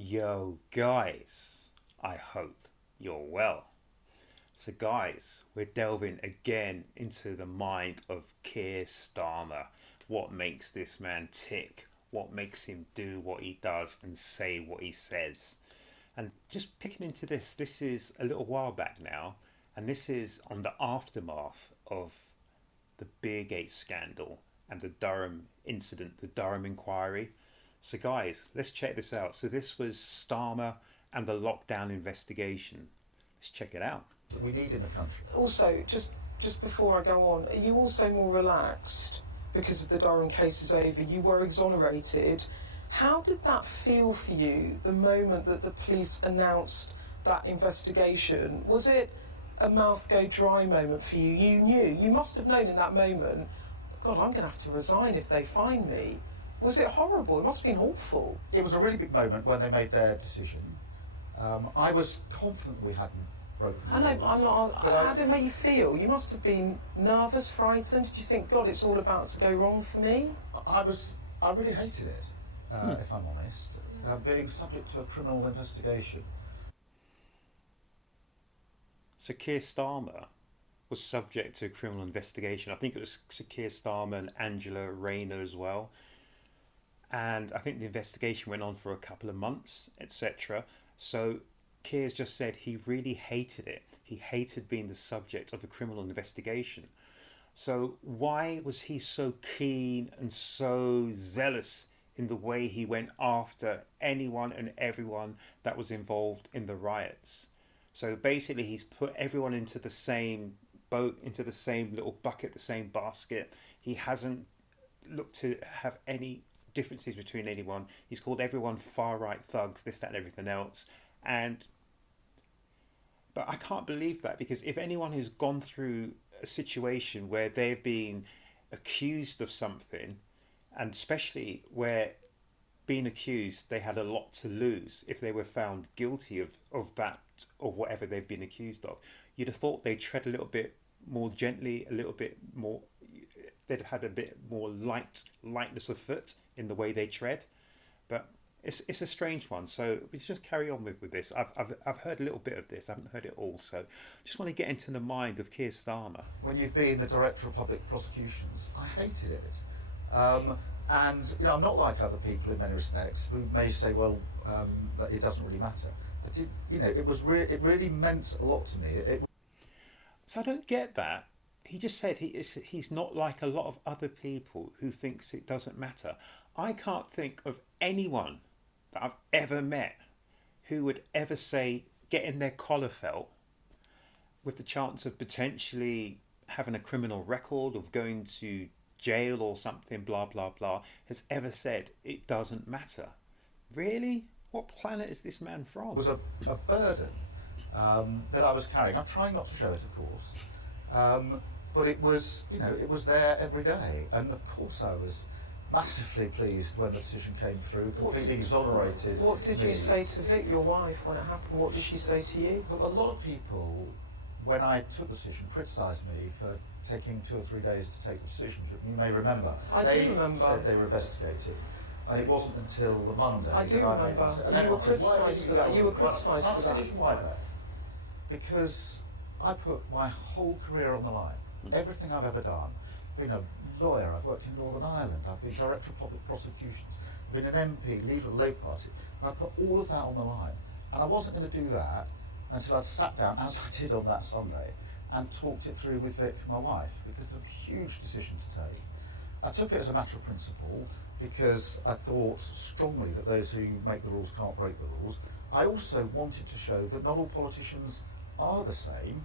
Yo, guys, I hope you're well. So, guys, we're delving again into the mind of Keir Starmer. What makes this man tick? What makes him do what he does and say what he says? And just picking into this is a little while back now, and this is on the aftermath of the Beergate scandal and the Durham incident, the Durham inquiry. So, guys, let's check this out. So, this was Starmer and the lockdown investigation. Let's check it out. That we need in the country. Also, just before I go on, are you also more relaxed because of the Durham case is over? You were exonerated. How did that feel for you the moment that the police announced that investigation? Was it a mouth go dry moment for you? You knew, you must have known in that moment, God, I'm going to have to resign if they find me. Was it horrible? It must have been awful. It was a really big moment when they made their decision. I was confident we hadn't broken the I know, laws. I'm not. How did it make you feel? You must have been nervous, frightened. Did you think, God, it's all about to go wrong for me? I really hated it, if I'm honest, being subject to a criminal investigation. So, Keir Starmer was subject to a criminal investigation. I think it was Sir Keir Starmer and Angela Rayner as well. And I think the investigation went on for a couple of months, etc. So Keir's just said he really hated it. He hated being the subject of a criminal investigation. So why was he so keen and so zealous in the way he went after anyone and everyone that was involved in the riots? So basically he's put everyone into the same boat, into the same little bucket, the same basket. He hasn't looked to have any differences between anyone. He's called everyone far right thugs, this, that, and everything else. But I can't believe that, because if anyone who's gone through a situation where they've been accused of something, and especially where being accused they had a lot to lose if they were found guilty of that or whatever they've been accused of, you'd have thought they'd tread a little bit more gently, a little bit more, they'd have had a bit more lightness of foot in the way they tread. But it's a strange one. So we just carry on with this. I've heard a little bit of this. I haven't heard it all. So just want to get into the mind of Keir Starmer. When you've been the Director of Public Prosecutions, I hated it. And I'm not like other people in many respects who may say, well, that it doesn't really matter. I did, it really meant a lot to me. So I don't get that. He just said he's not like a lot of other people who thinks it doesn't matter. I can't think of anyone that I've ever met who would ever say getting their collar felt with the chance of potentially having a criminal record, of going to jail or something, blah, blah, blah, has ever said it doesn't matter. Really? What planet is this man from? It was a burden that I was carrying. I'm trying not to show it, of course. But it was, it was there every day. And of course I was massively pleased when the decision came through, completely exonerated. What did you say to Vic, your wife, when it happened? What did she say to you? Well, a lot of people, when I took the decision, criticised me for taking 2 or 3 days to take the decision. You may remember. They said they were investigating. And it wasn't until the Monday. I do remember. You were criticised for that. You were criticised for that. Why, Beth? Because I put my whole career on the line. Everything I've ever done. I've been a lawyer, I've worked in Northern Ireland, I've been Director of Public Prosecutions, I've been an MP, leader of the Labour Party. I put all of that on the line. And I wasn't going to do that until I'd sat down, as I did on that Sunday, and talked it through with Vic, my wife, because it's a huge decision to take. I took it as a matter of principle, because I thought strongly that those who make the rules can't break the rules. I also wanted to show that not all politicians are the same,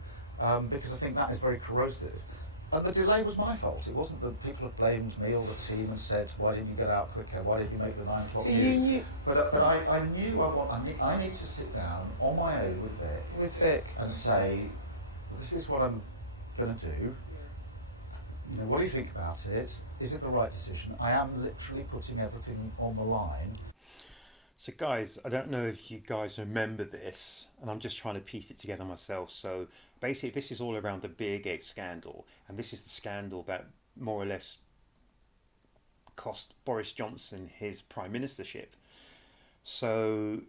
because I think that is very corrosive. And the delay was my fault. It wasn't that people had blamed me or the team and said, why didn't you get out quicker? Why didn't you make the 9 o'clock news? But I knew I need to sit down on my own with Vic and say, well, this is what I'm going to do. What do you think about it? Is it the right decision? I am literally putting everything on the line. So guys, I don't know if you guys remember this, and I'm just trying to piece it together myself. So basically this is all around the Beergate scandal, and this is the scandal that more or less cost Boris Johnson his prime ministership. So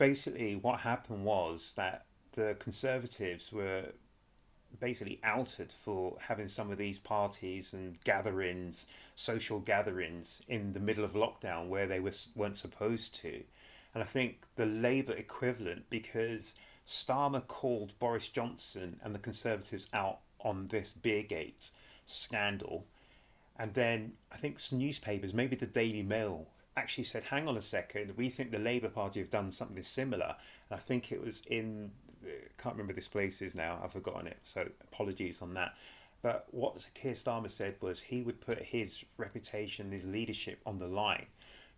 basically what happened was that the Conservatives were basically outed for having some of these parties and gatherings, social gatherings, in the middle of lockdown where they weren't supposed to. And I think the Labour equivalent, because Starmer called Boris Johnson and the Conservatives out on this Beergate scandal, and then I think some newspapers, maybe the Daily Mail, actually said, hang on a second, we think the Labour Party have done something similar. And I think it was in, can't remember this place is now, I've forgotten it, so apologies on that. But what Keir Starmer said was he would put his reputation, his leadership on the line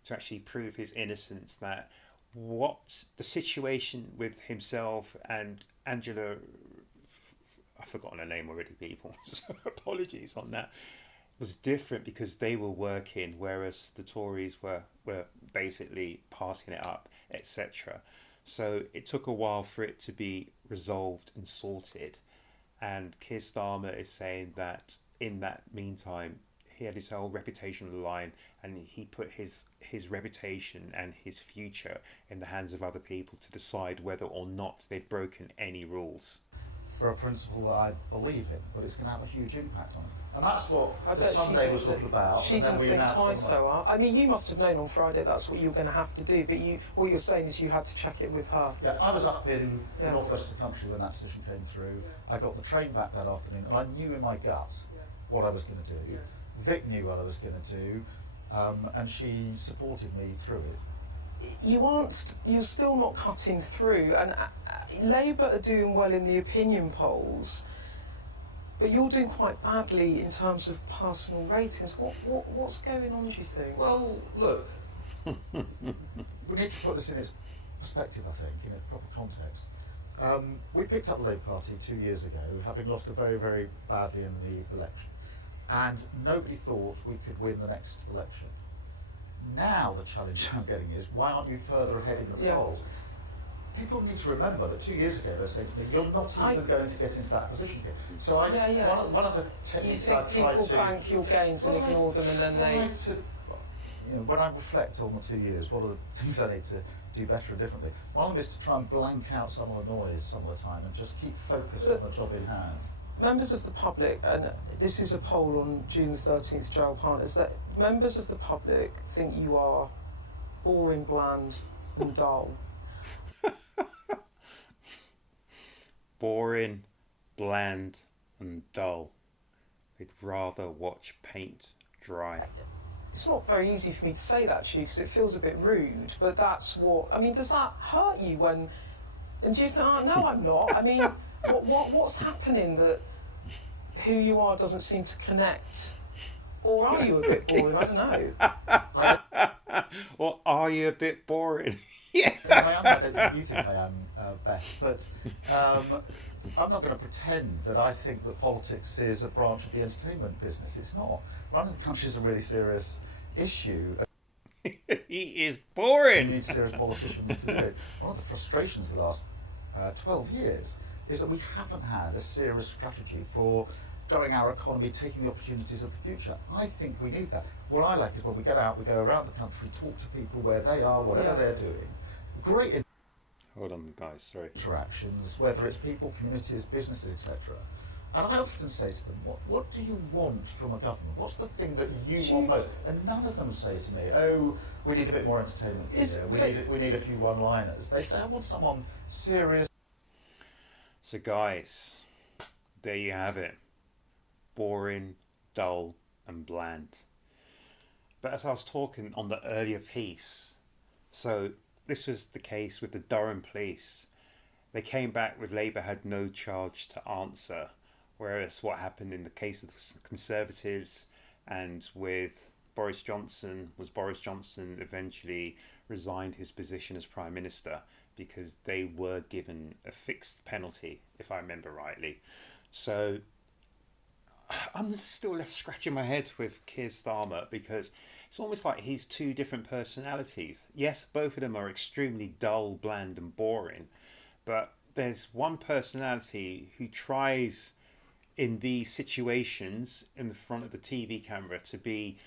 to actually prove his innocence, that what's the situation with himself and Angela, I've forgotten her name already, people, so apologies on that, was different because they were working, whereas the Tories were basically partying it up, etc. So it took a while for it to be resolved and sorted. And Keir Starmer is saying that in that meantime, he had his whole reputation on the line, and he put his reputation and his future in the hands of other people to decide whether or not they'd broken any rules. For a principle that I believe in, but it's going to have a huge impact on us. And that's what I the bet Sunday was all about. She and then didn't we think announced twice, on the though. I mean, you must have known on Friday that's what you were going to have to do, but what you're saying is you had to check it with her. Yeah, I was up in the northwest of the country when that decision came through. I got the train back that afternoon, and I knew in my gut what I was going to do. Vic knew what I was going to do, and she supported me through it. You're still not cutting through, and Labour are doing well in the opinion polls, but you're doing quite badly in terms of personal ratings. What's going on, do you think? Well, look, we need to put this in its perspective, I think, in its proper context. We picked up the Labour Party 2 years ago, having lost it very, very badly in the election, and nobody thought we could win the next election. Now the challenge I'm getting is, why aren't you further ahead in the polls? People need to remember that 2 years ago they said to me, you're not even going to get into that position here. So one of the techniques I've tried to... people bank your gains and ignore them, and then they... when I reflect on the 2 years, what are the things I need to do better and differently? One of them is to try and blank out some of the noise some of the time and just keep focused on the job in hand. Members of the public, and this is a poll on June the 13th, Gerald Partners, that members of the public think you are boring, bland and dull. Boring, bland and dull. They'd rather watch paint dry. It's not very easy for me to say that to you because it feels a bit rude, but that's what... I mean, does that hurt you when... And do you think, oh, no, I'm not. I mean, what's happening that who you are doesn't seem to connect? Or are you a bit boring? I don't know. Or are you a bit boring? Yeah. I am, I don't think you think I am, Beth, but I'm not going to pretend that I think that politics is a branch of the entertainment business. It's not. Running the country is a really serious issue. He is boring. We need serious politicians to do it. One of the frustrations of the last 12 years is that we haven't had a serious strategy for growing our economy, taking the opportunities of the future. I think we need that. What I like is when we get out, we go around the country, talk to people where they are, whatever they're doing. Great Hold on, guys, sorry. interactions, whether it's people, communities, businesses, etc. And I often say to them, what do you want from a government? What's the thing that you want most? And none of them say to me, oh, we need a bit more entertainment here. We need a few one-liners. They say, I want someone serious. So guys, there you have it. Boring, dull and bland. But as I was talking on the earlier piece, so this was the case with the Durham police. They came back with Labour had no charge to answer, whereas what happened in the case of the Conservatives and with Boris Johnson was Boris Johnson eventually resigned his position as Prime Minister because they were given a fixed penalty, if I remember rightly. So I'm still left scratching my head with Keir Starmer because it's almost like he's two different personalities. Yes, both of them are extremely dull, bland and boring, but there's one personality who tries in these situations in the front of the TV camera to be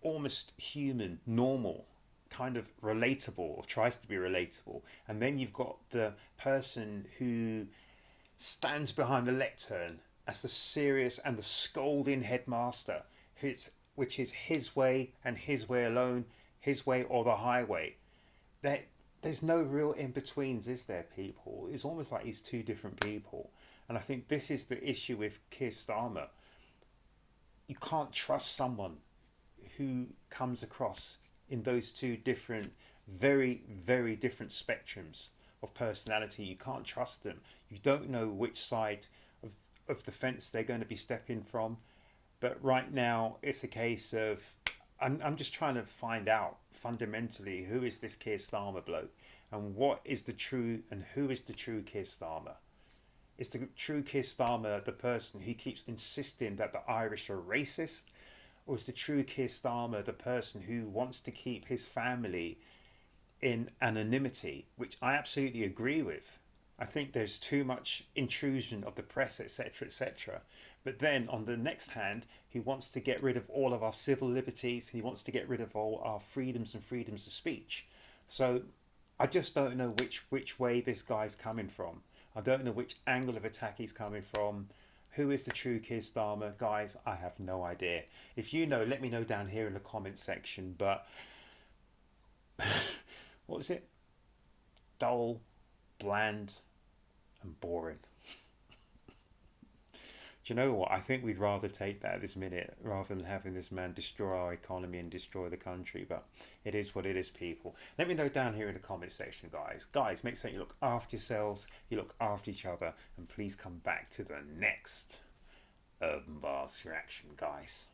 almost human, normal, kind of relatable or tries to be relatable, and then you've got the person who stands behind the lectern as the serious and the scolding headmaster, which is his way and his way alone, his way or the highway. There, there's no real in betweens, is there, people? It's almost like he's two different people. And I think this is the issue with Keir Starmer. You can't trust someone who comes across in those two different, very, very different spectrums of personality. You can't trust them. You don't know which side of the fence they're going to be stepping from. But right now, it's a case of I'm just trying to find out fundamentally who is this Keir Starmer bloke, and what is the true and who is the true Keir Starmer. Is the true Keir Starmer the person who keeps insisting that the Irish are racist, or is the true Keir Starmer the person who wants to keep his family in anonymity, which I absolutely agree with. I think there's too much intrusion of the press, etc., etc. But then on the next hand, he wants to get rid of all of our civil liberties. He wants to get rid of all our freedoms and freedoms of speech. So I just don't know which way this guy's coming from. I don't know which angle of attack he's coming from. Who is the true Keir Starmer? Guys, I have no idea. If you know, let me know down here in the comment section. But what was it? Dull, bland, and boring. Do you know what? I think we'd rather take that at this minute rather than having this man destroy our economy and destroy the country. But it is what it is, people. Let me know down here in the comment section, guys. Guys, make sure you look after yourselves, you look after each other, and please come back to the next Urban Bars reaction, guys.